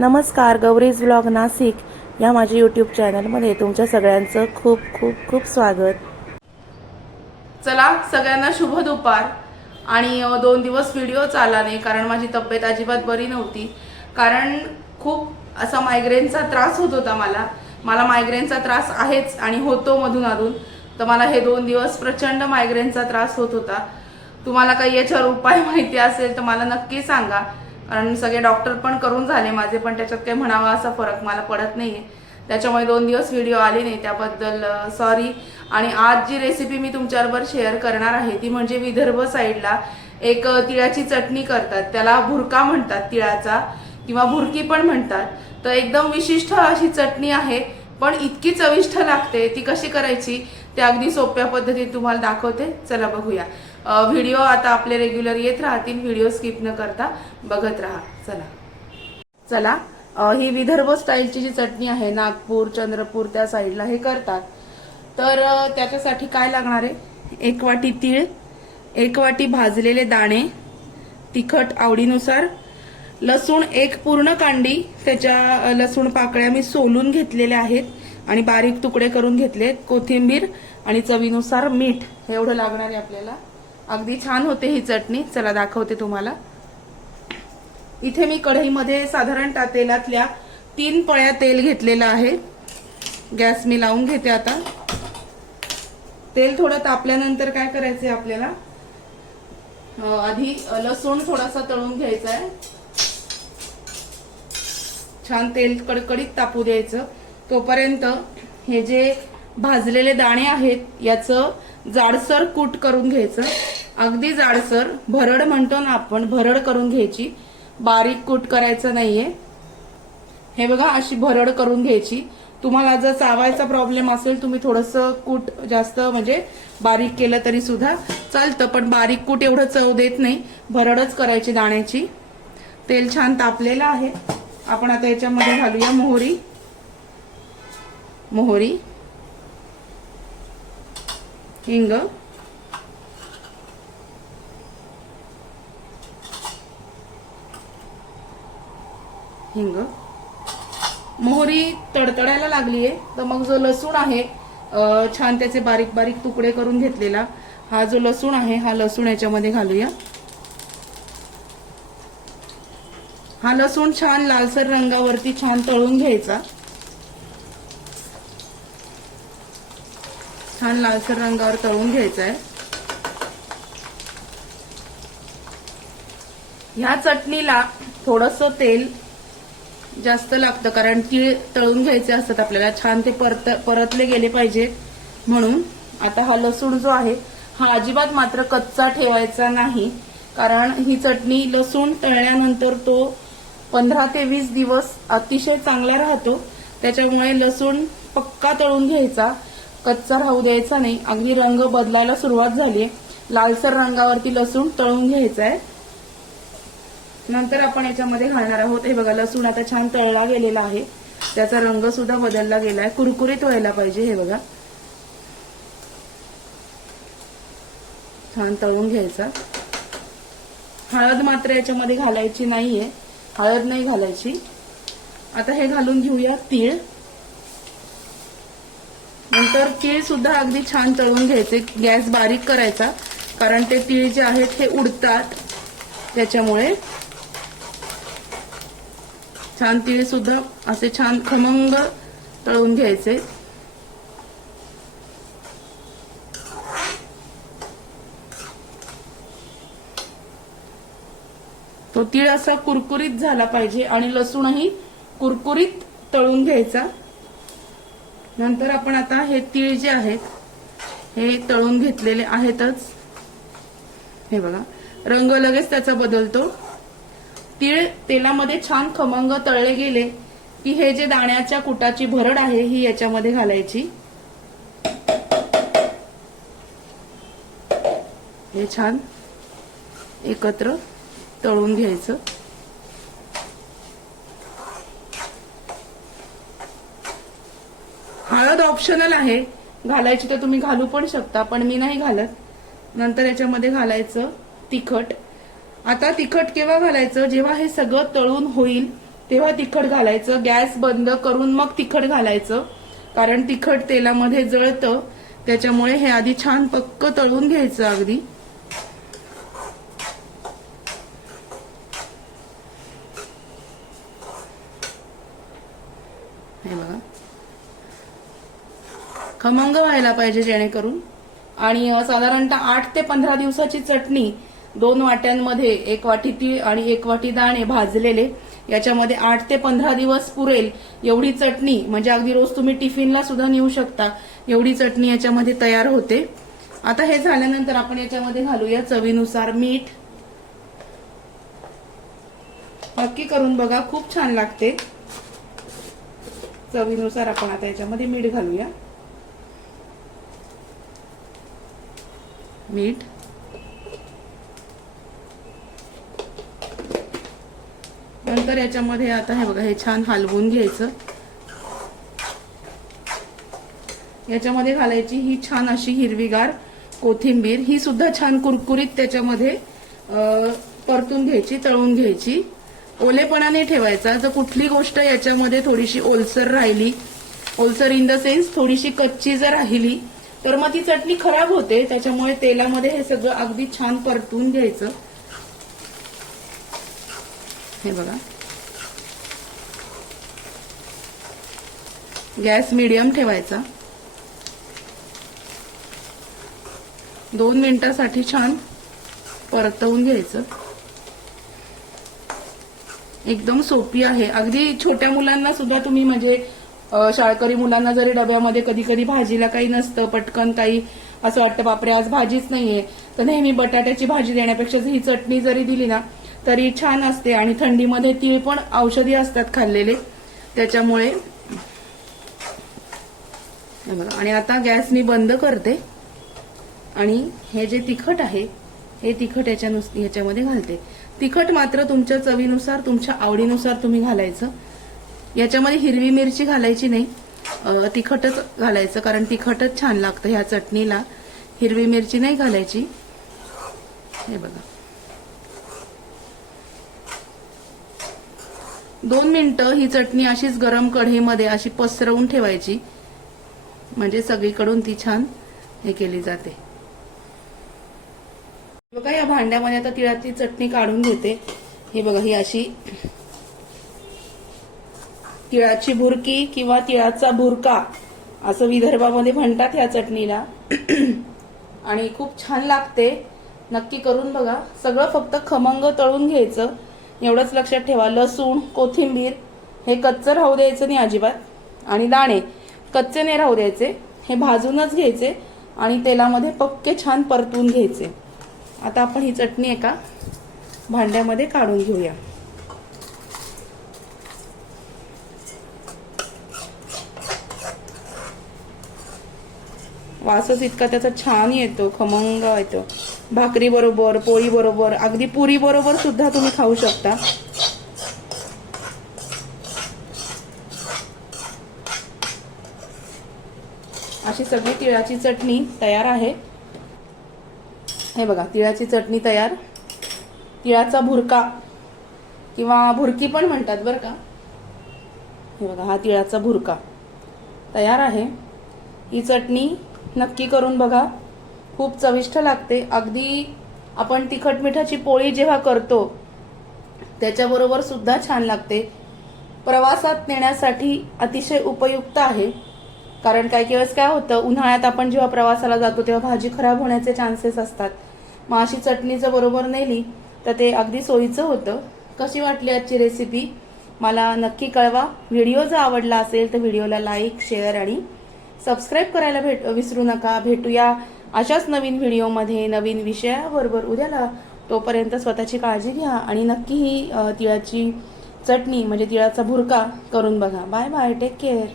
नमस्कार गौरीज ब्लॉग नाशिक या माझ्या यूट्यूब चॅनलमध्ये तुमच्या सगळ्यांचं खूप खूप खूप स्वागत. चला सगळ्यांना शुभ दुपार. आणि दोन दिवस व्हिडिओ चालला नाही कारण माझी तब्येत अजिबात बरी नव्हती. कारण खूप असा मायग्रेनचा त्रास होत होता मला. मला मायग्रेनचा त्रास आहेच आणि होतो मधून अधून. तर मला हे दोन दिवस प्रचंड मायग्रेनचा त्रास होत होता. तुम्हाला काही याच्यावर उपाय माहिती असेल तर मला नक्की सांगा. कारण सगळे डॉक्टर पण करून झाले माझे पण त्याच्यात काही म्हणावा असा फरक मला पडत नाही आहे त्याच्यामुळे दोन दिवस व्हिडिओ आले नाही त्याबद्दल सॉरी आणि आज जी रेसिपी मी तुमच्याबरोबर शेअर करणार आहे ती म्हणजे विदर्भ साईडला एक तिळाची चटणी करतात. त्याला भुरका म्हणतात तिळाचा किंवा भुरकी पण म्हणतात. तर एकदम विशिष्ट अशी चटणी आहे पण इतकी चविष्ट लागते ती कशी करायची? ते अगदी सोप्या पद्धतीत तुम्हाला दाखवते. चला बघूया. व्हिडिओ आता आपले रेग्युलर येत राहतील. व्हिडिओ स्किप न करता बघत राहा. चला. चला. ही विदर्भ स्टाईलची जी चटणी आहे नागपूर चंद्रपूर त्या साईडला हे करतात. तर त्याच्यासाठी काय लागणार आहे? एक वाटी तीळ एक वाटी भाजलेले दाणे तिखट आवडीनुसार लसूण एक पूर्ण कांडी त्याच्या लसूण पाकळ्या मी सोलून घेतलेल्या आहेत. आणि बारीक तुकडे करून घेतले कोथिंबीर आणि चवीनुसार मीठ. एवढं लागणार आहे आपल्याला. अगदी छान होते ही चटणी. चला दाखवते तुम्हाला. इथे मी कढईमध्ये साधारणतः तेलातल्या तीन पळ्या तेल घेतलेलं आहे. गॅस मी लावून घेते आता. तेल थोडं तापल्यानंतर काय करायचंय आपल्याला? आधी लसूण थोडासा तळून घ्यायचा आहे छान तेल कडकडीत तापू द्यायचं. तोपर्यंत हे जे भाजलेले दाणे आहेत याचं जाडसर कूट करून घ्यायचं. अगदी जाडसर भरड म्हणतो ना आपण भरड करून घ्यायची. बारीक कूट करायचं नाहीये. हे बघा अशी भरड करून घ्यायची. तुम्हाला जर चावायचा प्रॉब्लेम असेल तुम्ही थोडस कूट जास्त म्हणजे बारीक केलं तरी सुद्धा चालतं पण बारीक कूट एवढं चव देत नाही. भरडच करायची दाण्याची. तेल छान तापलेलं आहे. आपण आता याच्यामध्ये घालूया मोहरी. मोहरी हिंग हिंग. मोहरी तडतडायला लागली आहे तर मग जो लसूण आहे छान त्याचे बारीक बारीक तुकडे करून घेतलेला हा जो लसूण आहे हा लसूण याच्यामध्ये घालूया. हा लसूण छान लालसर रंगावरती छान तळून घ्यायचा. छान लालसर रंगावर तळून घ्यायचा आहे ह्या चटणीला थोडस तेल जास्त लागतं कारण तीळ तळून घ्यायचे असतात आपल्याला. छान ते परत परतले गेले पाहिजेत म्हणून आता हा लसूण जो आहे हा अजिबात मात्र कच्चा ठेवायचा नाही. कारण ही चटणी लसूण तळल्यानंतर तो पंधरा ते वीस दिवस अतिशय चांगला राहतो. त्याच्यामुळे लसूण पक्का तळून घ्यायचा. कच्चा राहू द्यायचा नाही. अगदी रंग बदलायला सुरुवात झाली लालसर रंगावरती लसूण तळून घ्यायचा आहे नंतर आपण याच्यामध्ये घालणार आहोत. हे बघा लसूण आता छान तळला गेलेला आहे. त्याचा रंग सुद्धा बदलला गेला आहे कुरकुरीत व्हायला पाहिजे हे बघा. छान तळून घ्यायचा. हळद मात्र याच्यामध्ये घालायची नाहीये. हळद नाही घालायची. आता हे घालून घेऊया तीळ. नंतर तीळ सुद्धा अगदी छान तळून घ्यायचे गॅस बारीक करायचा. कारण ते तीळ जे आहेत हे उडतात. त्याच्यामुळे छान तीळ सुद्धा असे छान खमंग तळून घ्यायचे. तो तीळ असा कुरकुरीत झाला पाहिजे आणि लसूणही कुरकुरीत तळून घ्यायचा. नंतर आपण आता हे तीळ जे आहेत हे तळून घेतलेले आहेतच. हे बघा रंग लगेच त्याचा बदलतो. तीळ तेलामध्ये छान खमंग तळले गेले की हे जे दाण्याच्या कुटाची भरड आहे ही याच्यामध्ये घालायची. हे छान एकत्र तळून घ्यायचं हळद ऑप्शनल आहे. घालायची तर तुम्ही घालू पण शकता पण मी नाही घालत. नंतर याच्यामध्ये घालायचं तिखट. आता तिखट केव्हा घालायचं? जेव्हा हे सगळं तळून होईल तेव्हा तिखट घालायचं. गॅस बंद करून मग तिखट घालायचं. कारण तिखट तेलामध्ये जळतं. त्याच्यामुळे हे आधी छान पक्क तळून घ्यायचं अगदी हे बघा खमंग व्हायला पाहिजे जेणेकरून. आणि साधारणतः आठ ते पंधरा दिवसाची चटणी दोन वाट्यांमध्ये एक वाटी तीळ आणि एक वाटी दाणे भाजलेले. याच्यामध्ये आठ ते पंधरा दिवस पुरेल एवढी चटणी. म्हणजे अगदी रोज तुम्ही टिफिनला सुद्धा नेऊ शकता. एवढी चटणी याच्यामध्ये तयार होते. आता हे झाल्यानंतर आपण याच्यामध्ये घालूया चवीनुसार मीठ. नक्की करून बघा खूप छान लागते. चवीनुसार आपण आता याच्यामध्ये मीठ घालूया. मीठ. नंतर याच्यामध्ये आता हे बघा हे छान हलवून घ्यायचं. याच्यामध्ये घालायची ही छान अशी हिरवीगार कोथिंबीर. ही सुद्धा छान कुरकुरीत त्याच्यामध्ये परतून घ्यायची तळून घ्यायची. ओलेपणाने ठेवायचा. जर कुठली गोष्ट याच्यामध्ये थोडीशी ओलसर राहिली ओलसर इन द सेन्स थोडीशी कच्ची जर राहिली तर मग ती चटणी खराब होते त्याच्यामुळे तेलामध्ये हे सगळं अगदी छान परतून घ्यायचं. हे बघा. गॅस मिडियम ठेवायचा. दोन मिनिटासाठी छान परतवून घ्यायचं. एकदम सोपी आहे. अगदी छोट्या मुलांना सुद्धा तुम्ही म्हणजे शाळकरी मुलांना जरी डब्यामध्ये कधी कधी भाजीला काही नसतं पटकन काही असं वाटतं बापरे आज भाजीच नाहीये. तर नेहमी बटाट्याची भाजी देण्यापेक्षा ही चटणी जरी दिली ना तरी छान असते आणि थंडीमध्ये तीळ पण औषधी असतात खाल्लेले. त्याच्यामुळे आणि आता गॅस मी बंद करते. आणि हे जे तिखट आहे हे तिखट याच्या याच्यामध्ये घालते. तिखट मात्र तुमच्या चवीनुसार तुमच्या आवडीनुसार तुम्ही घालायचं. याच्यामध्ये हिरवी मिरची घालायची नाही. तिखटच घालायचं कारण तिखटच छान लागतं ह्या चटणीला. हिरवी मिरची नाही घालायची. हे बघा. दोन मिनिटं ही चटणी अशीच गरम कढईमध्ये अशी पसरवून ठेवायची. म्हणजे सगळीकडून ती छान हे केली जाते. बघा या भांड्यामध्ये आता तिळाची चटणी काढून घेते. ही बघा ही अशी तिळाची भुरकी किंवा तिळाचा भुरका असं विदर्भामध्ये म्हणतात ह्या चटणीला. आणि खूप छान लागते. नक्की करून बघा. सगळं फक्त खमंग तळून घ्यायचं. एवढंच लक्षात ठेवा. लसूण कोथिंबीर हे कच्चं राहू द्यायचं नाही अजिबात. आणि दाणे. कच्चे नाही राहू द्यायचे. हे भाजूनच घ्यायचे. आणि तेलामध्ये पक्के छान परतून घ्यायचे. आता आपण ही चटणी एका भांड्यामध्ये काढून घेऊया. वासच इतका त्याचा छान येतो खमंग येतो. भाकरी बरोबर पोळी बरोबर अगदी पुरी बरोबर सुद्धा तुम्ही खाऊ शकता. अशी सगळी तिळाची चटणी तयार आहे. हे बघा तिळाची चटणी तयार. तिळाचा भुरका किंवा भुरकी पण म्हणतात बरं का. हे बघा हा तिळाचा भुरका तयार आहे. ही चटणी नक्की करून बघा. खूप चविष्ट लागते. अगदी आपण तिखट मिठाची पोळी जेव्हा करतो त्याच्याबरोबर सुद्धा छान लागते. प्रवासात नेण्यासाठी अतिशय उपयुक्त आहे. कारण काही काही वेळेस काय होतं उन्हाळ्यात आपण जेव्हा प्रवासाला जातो तेव्हा भाजी खराब होण्याचे चान्सेस असतात. मग अशी चटणी जर बरोबर नेली तर ते अगदी सोयीचं होतं. कशी वाटली आजची रेसिपी मला नक्की कळवा. व्हिडिओ जर आवडला असेल तर व्हिडिओला लाईक शेअर आणि सबस्क्राईब करायला भेट विसरू नका. भेटूया अशाच नवीन व्हिडिओमध्ये. नवीन विषयाबरोबर उद्याला तोपर्यंत स्वतःची काळजी घ्या आणि नक्की ही तिळाची चटणी म्हणजे तिळाचा भुरका करून बघा. Bye bye take care